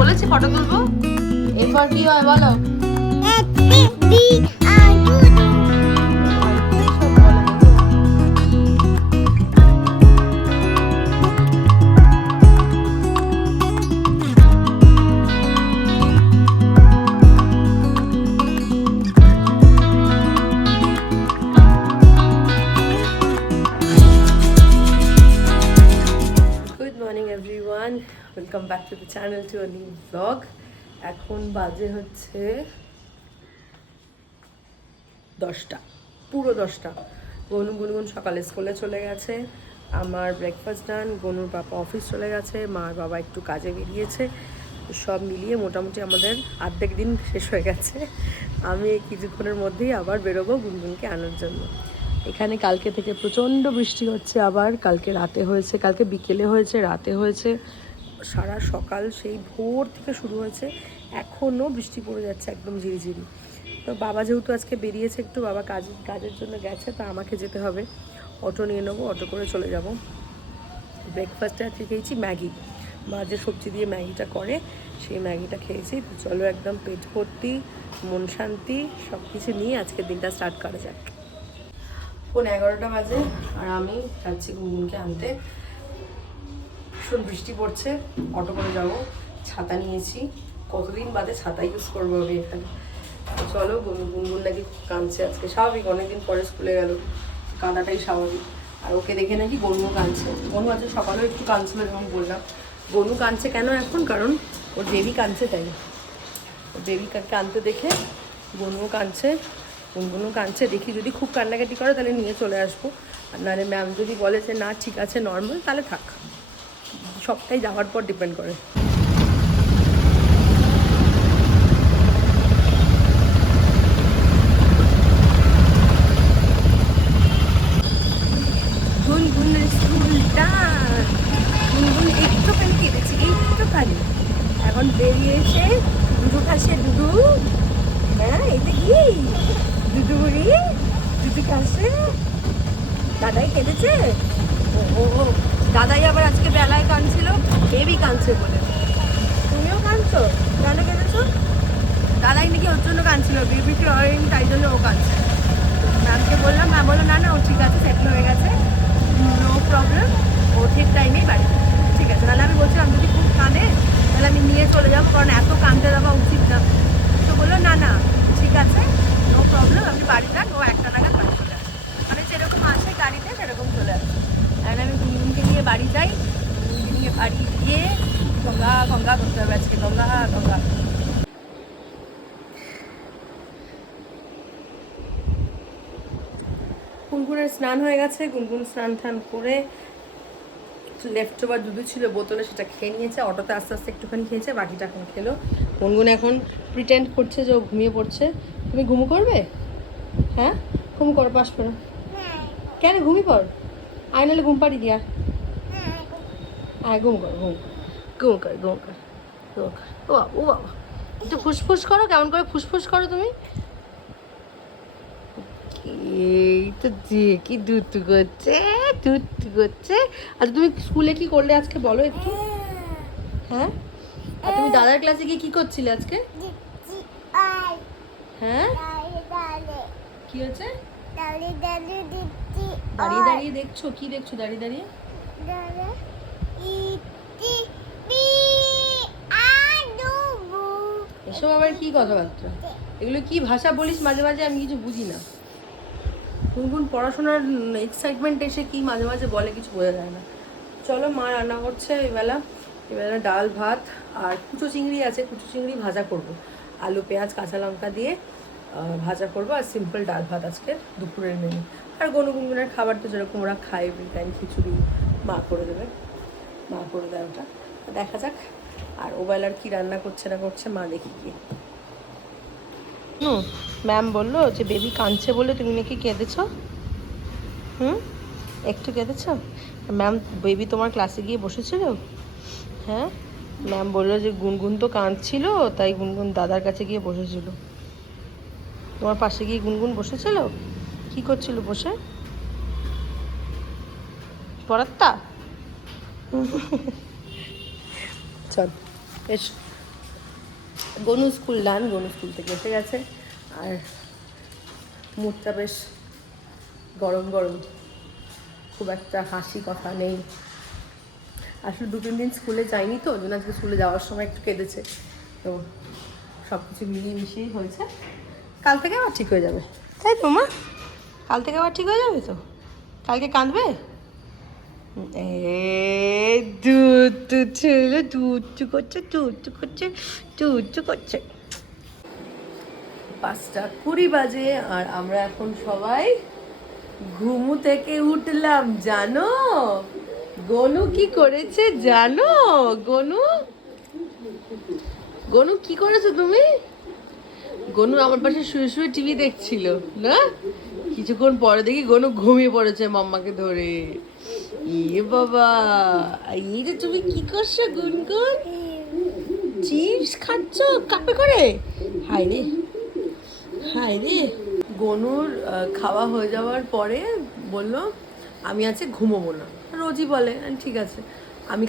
বলেছি ফটো তুলবো? এরপর কি হয় বলো? Welcome back to the channel to a new blog. এখন বাজে হচ্ছে 10টা, পুরো 10টা। গুনগুন সকালে স্কুলে চলে গেছে, আমার ব্রেকফাস্ট ডান, গনুর বাবা অফিস চলে গেছে, মার বাবা একটু কাজে বেরিয়েছে। সব মিলিয়ে মোটামুটি আমাদের অর্ধেক দিন শেষ হয়ে গেছে। আমি এই কিছুক্ষণের মধ্যেই আবার বেরোবো গুনগুনকে আনার জন্য। এখানে কালকে থেকে প্রচণ্ড বৃষ্টি হচ্ছে, আবার কালকে রাতে হয়েছে, কালকে বিকেলে হয়েছে, রাতে হয়েছে, সারা সকাল সেই ভোর থেকে শুরু হয়েছে, এখনও বৃষ্টি পড়ে যাচ্ছে একদম ঝিরিঝিরি। তো বাবা যেহেতু আজকে বেরিয়েছে একটু, বাবা কাজের জন্য গেছে, তো আমাকে যেতে হবে। অটো নিয়ে নেবো, অটো করে চলে যাব। ব্রেকফাস্টে আজকে খেয়েছি ম্যাগি, মা যে সবজি দিয়ে ম্যাগিটা করে সেই ম্যাগিটা খেয়েছি। তো চলো একদম পেট ভর্তি, মন শান্তি সব কিছু নিয়ে আজকের দিনটা স্টার্ট করা যাক। ফোন 11টা বাজে আর আমি যাচ্ছি গুনগুনকে আনতে। ভীষণ বৃষ্টি পড়ছে, অটো করে যাবো, ছাতা নিয়েছি, কতদিন বাদে ছাতা ইউজ করবো আমি এখানে। চলো, গুনগুন নাকি কাঁদছে আজকে, স্বাভাবিক, অনেকদিন পরে স্কুলে গেল, কাঁদাটাই স্বাভাবিক। আর ওকে দেখে নাকি গনু কাঁদছে। গনু আজকে সকালেও একটু কাঁদছিল, যেমন বললাম। গনু কাঁদছে কেন এখন? কারণ ওর বেবি কাঁদছে, তাই ওর বেবি কাঁদতে দেখে গনুও কাঁদছে, গুনগুনও কাঁদছে। দেখি যদি খুব কান্নাকাটি করে তাহলে নিয়ে চলে আসবো, আর নাহলে ম্যাম যদি বলে যে না ঠিক আছে নর্মাল, তাহলে থাক। সবটাই যাওয়ার পর ডিপেন্ড করে। গুনগুনের স্কুলটা, গুনগুন একটুখানি কেটেছি, একটুখানি। এখন বেরিয়ে এসে দুধু খাসে, দুধু, হ্যাঁ এটা কি দুধু বুড়ি, দুধু খাসে। দাদাই কেটেছে, ও দাদাই আবার আজকে বেলায় কাঁদছিল, বেবি কাঁদছে বলে। তুমিও কাঁদছো? কেন কেঁদেছো? দাদাই নাকি ওর জন্য কাঁদছিল, বেবিকে হয়নি তাই জন্য ও কাঁদছে। ম্যামকে বললাম, ম্যাম বললো না না ও ঠিক আছে, সেটেল হয়ে গেছে, নো প্রবলেম, ও ঠিক টাইমেই বাড়ি। ঠিক আছে, তাহলে আমি বলছিলাম যদি খুব কাঁদে তাহলে আমি নিয়ে চলে যাবো, কারণ এত কাঁদতে দেওয়া উচিত না। তো বললো না না ঠিক আছে, নো প্রবলেম, আপনি বাড়ি যান, ও 1টা নাগাদ বাড়ি চলে আসে। মানে যেরকম আসে গাড়িতে সেরকম চলে আসে। আর আমি গুনগুনকে নিয়ে বাড়ি যাই, গুনগুনকে নিয়ে বাড়ি গিয়ে গঙ্গা গঙ্গা করতে হবে আজকে, গঙ্গা গঙ্গা। গুনগুনের স্নান হয়ে গেছে, গুনগুন স্নান টান করে লেফট ওভার দুধ ছিল বোতলে, সেটা খেয়ে নিয়েছে। অটোতে আস্তে আস্তে একটুখানি খেয়েছে, বাকিটা এখন খেলো। গুনগুন এখন প্রিটেন্ড করছে যে ও ঘুমিয়ে পড়ছে। তুমি ঘুমু করবে? হ্যাঁ ঘুম করো, পাশ করো। কেন ঘুমিয়ে পড়, আয় নাহলে ঘুম পাড়ি দিয়া। আয় ঘুম কর, ঘুম ঘুম কর, ঘুম কর, ঘুম কর। ও বাবা, ও বাবা, একটু ফুসফুস করো, কেমন করে ফুসফুস করো তুমি। এই তো যে কি দুটু করছে, দুটু করছে। আচ্ছা তুমি স্কুলে কি করলে আজকে বলো একটু? হ্যাঁ, আর তুমি দাদার ক্লাসে গিয়ে কি করছিলে আজকে? হ্যাঁ কি হচ্ছে? দাঁড়িয়ে দাঁড়িয়ে দেখছো? কি দেখছো দাঁড়িয়ে দাঁড়িয়ে? এসব আবার কি কথাবার্তা? এগুলো কি ভাষা বলিস মাঝে মাঝে, আমি কিছু বুঝি না। গুনগুন পড়াশোনার এক্সাইটমেন্ট এসে কি মাঝে মাঝে বলে, কিছু বোঝা যায় না। চলো, মা রান্না করছে এবেলা ডাল ভাত, আর কুচো চিংড়ি আছে, কুচো চিংড়ি ভাজা করব, আলু পেঁয়াজ কাঁচা লঙ্কা দিয়ে ভাজা করবো, আর সিম্পল ডাল ভাত আজকে দুপুরের মেনু। আর গুনগুনের খাবার তো যেরকম ওরা খায় এভরি টাইম, খিচুড়ি মা করে দেবে, মা করে দেয় ওটা, দেখা যাক। আর ওবেলার কি রান্না করছে না করছে মা দেখি গিয়ে। ম্যাম বললো যে বেবি কাঁদছে বলে তুমি নাকি কেঁদেছো। একটু কেঁদেছো? ম্যাম বেবি তোমার ক্লাসে গিয়ে বসেছিল? হ্যাঁ, ম্যাম বললো যে গুনগুন তো কাঁদছিল, তাই গুনগুন দাদার কাছে গিয়ে বসেছিল। তোমার পাশে গিয়ে গুনগুন বসেছিল? কি করছিল বসে? পড়াত্তা? চল এস, গনু স্কুল ডান, গনু স্কুল থেকে এসে গেছে আর মুডটা বেশ গরম গরম, খুব একটা হাসি কথা নেই। আসলে 2-3 দিন স্কুলে যায়নি তো, ওই জন্য আজকে স্কুলে যাওয়ার সময় একটু কেঁদেছে, তো সব কিছু মিলিয়ে মিশিয়েই হয়েছে। কাল থেকে আবার ঠিক হয়ে যাবে, তাই তো মা? কাল থেকে আবার ঠিক হয়ে যাবে তো? কালকে কাঁদবে? দুধ ছেলে দুধ করছে, দুধ করছে, দুধ করছে। 5:20 বাজে আর আমরা এখন সবাই ঘুমু থেকে উঠলাম। জানো গনু কি করেছে? জানো গনু, গনু কি করেছো তুমি? গনু আমার পাশে শুয়ে শুয়ে টিভি দেখছিল না, কিছুক্ষণ পরে দেখি গনু ঘুমিয়ে পড়েছে মাম্মাকে ধরে। ইয়ে বাবা, এই যে তুমি কি করছো গুনগুন? চিপস খাচ্ছ কাপে করে? হাই রে হাই রে। গনুর খাওয়া হয়ে যাওয়ার পরে বলল আমি আজকে ঘুমোবো না, রোজই বলে। ঠিক আছে, আমি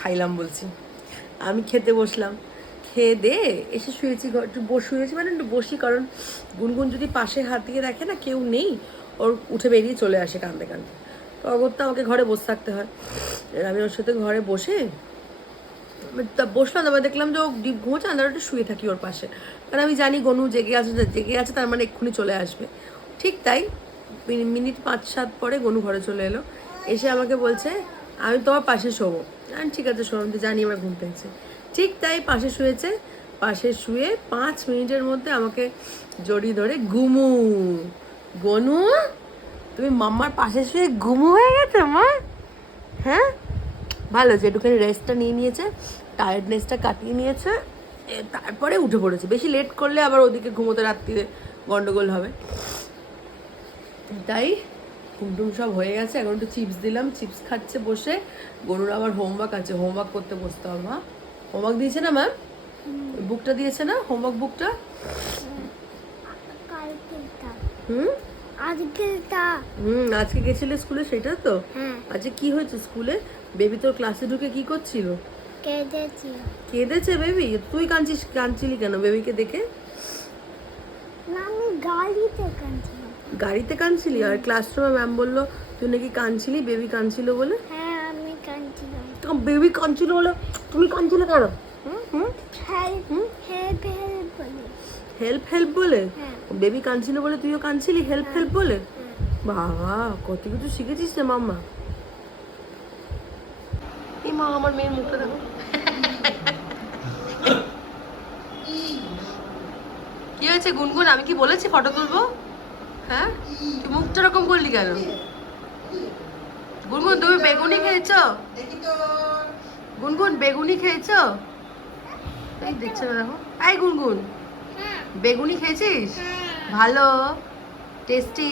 খাইলাম বলছি, আমি খেতে বসলাম। খেয়ে দে এসে শুয়েছি, একটু শুয়েছি মানে একটু বসি, কারণ গুনগুন যদি পাশে হাত দিয়ে দেখে না কেউ নেই, ওর উঠে বেরিয়ে চলে আসে কাঁদতে কাঁদতে। তো অগত্যা আমাকে ঘরে বসে থাকতে হয়। আমি ওর সাথে ঘরে বসে বসলাম, তারপর দেখলাম যে ও ডিপ ঘুমোচ্ছে, আমরা একটু শুয়ে থাকি ওর পাশে, কারণ আমি জানি গনু জেগে আছে, তার মানে এক্ষুনি চলে আসবে। ঠিক তাই, মিনিট 5-7 পরে গনু ঘরে চলে এলো, এসে আমাকে বলছে আমি তোমার পাশে শোবো। ঠিক আছে শোনো, জানি আমার ঘুম পেয়েছে। ঠিক তাই পাশে শুয়েছে, পাশে শুয়ে 5 মিনিটের মধ্যে আমাকে জড়িয়ে ধরে ঘুমু। গনু তুমি মাম্মার পাশে শুয়ে ঘুমু হয়ে গেছে মা? হ্যাঁ ভালো, যেটুখানি রেস্টটা নিয়ে নিয়েছে, টায়ার্ডনেসটা কাটিয়ে নিয়েছে, তারপরে উঠে পড়েছে। বেশি লেট করলে আবার ওদিকে ঘুমোতে রাত্রিরে গন্ডগোল হবে। তাই ঘুমটুম সব হয়ে গেছে, এখন একটু চিপস দিলাম, চিপস খাচ্ছে বসে। গরুর আবার হোমওয়ার্ক আছে, হোমওয়ার্ক করতে বসতে হবে। মা হোমওয়ার্ক দিয়েছে না ম্যাম? বুকটা দিয়েছে না, হোমওয়ার্ক বুকটা? আজকে গেছিলে স্কুলে, সেটা তো? আজকে কি হয়েছে স্কুলে? বেবি তোর ক্লাসে ঢুকে কি করছিল? কেঁদেছে বেবি? তুই কাঁদছিলি কেন বেবিকে দেখে? গাড়িতে কাঁদছিলি? আর ক্লাসরুমে ম্যাম বললো তুই নাকি কাঁদছিলি, বেবি কাঁদছিল বলে। বেবি কাঁদছিল বলে তুমি কাঁদছিলে কেন? হেল্প হেল্প বলে? বেবি কাঁদছিল বলে তুইও কাঁদছিলি হেল্প হেল্প বলে? বাবা কত কিছু শিখেছিস রে মাম্মা। এই মা আমার মেয়ের মুখটা দেখো। কি হয়েছে গুনগুন? আমি কি বলেছি ফটো তুলবো? হ্যাঁ তুই মুখটা এরকম করলি কেন? গুনগুন তুমি বেগুনি খেয়েছো? গুনগুন বেগুনি খেয়েছো? এই দেখছো না দেখো। এই গুনগুন বেগুনি খেয়েছিস? ভালো টেস্টি।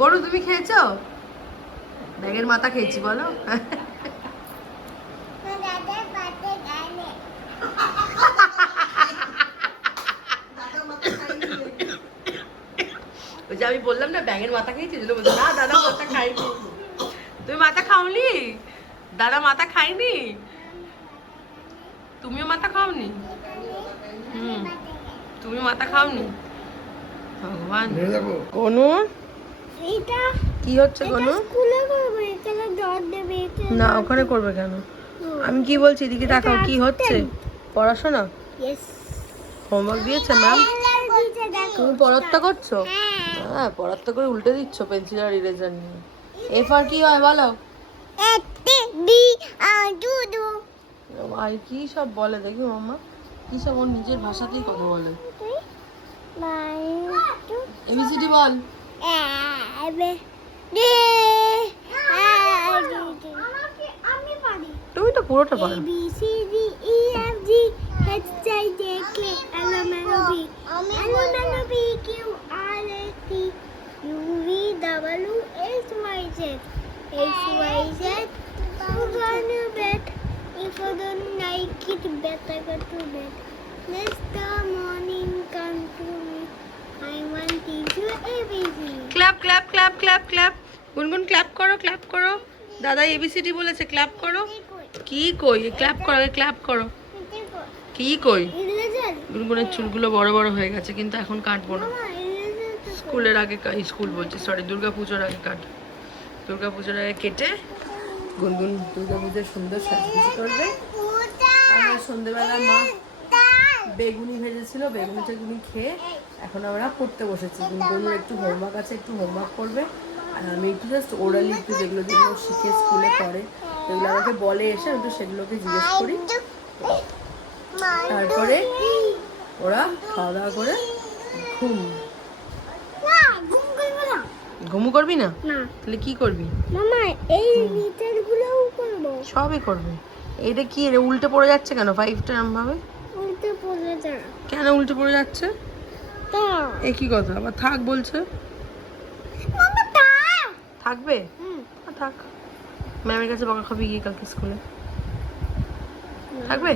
গরু তুমি খেয়েছো? ব্যাঙের মাথা খেয়েছি বলো। ওই যে আমি বললাম না ব্যাঙের মাথা খেয়েছি, বলছো না দাদা মাথা খাইনি। তুমি মাথা খাওনি? দাদা মাথা খাইনি? তুমিও মাথা খাওনি? তুমি মাথা খাওনি? ভগবান। কোনু কি হচ্ছে? কোনু না ওখানে করবে কেন? আমি কি বলছি এদিকে তাকাও, কি হচ্ছে? পড়াশোনা? হোমওয়ার্ক দিয়েছে ম্যাম? তুমি পড়াত্তা করছো? হ্যাঁ পড়াত্তা করে উল্টে দিচ্ছ পেন্সিল আর ইরেজার নিয়ে। এফ আর কি হয় বলো? আর কি সব বলে দেখি মাম্মা, কি সব ওর নিজের ভাষাতেই কথা বলে। এবিসিডি বল। তুমি তো পুরোটা পারো। If I don't like it, better go to bed. Let the morning come to me. I want to do everything. Clap clap clap clap clap. গুনগুন ক্ল্যাপ করো, ক্ল্যাপ করো। দাদা এবিসিডি বলেছে, ক্ল্যাপ করো। কি কই? ক্ল্যাপ করো, ক্ল্যাপ করো। কি কই ইরেজার গুনগুনের চুলগুলো বড় বড় হয়ে গেছে, কিন্তু এখন কাটবো না। মামা ইরেজার তো স্কুলের আগে স্কুল বলছি, সরি, দুর্গাপুজোর আগে কাটবো। দুর্গাপুজোর আগে কেটে গুনগুন দুর্গাপুজোর সুন্দর সাজগুজি করবে। আর সন্ধ্যেবেলা মা বেগুনি ভেজেছিল, বেগুনি টেগুনি খেয়ে এখন আমরা পড়তে বসেছি। গুনগুনের একটু হোমওয়ার্ক আছে, একটু হোমওয়ার্ক করবে। আর আমি একটু জাস্ট ওরালি একটু যেগুলো যেগুলো শিখে স্কুলে করে যেগুলো আমাকে বলে এসে আমি একটু সেগুলোকে জিজ্ঞেস করি। তারপরে ওরা খাওয়া দাওয়া করে ঘুম। না ঘুম করব না। ঘুমু করবি না? না তাহলে কি করবি? মামা এই রিটার গুলোও করব। সবই করবে। এটা কি রে, উল্টে পড়ে যাচ্ছে কেন ফাইভটা এরম ভাবে? উল্টে পড়ে যা কেন উল্টে পড়ে যাচ্ছে? তা এ কি কথা, আবার থাক বলছে? মামা তা থাকবে? থাক, ম্যামের কাছে বকা খাবি গিয়ে কালকে স্কুলে। থাকবে?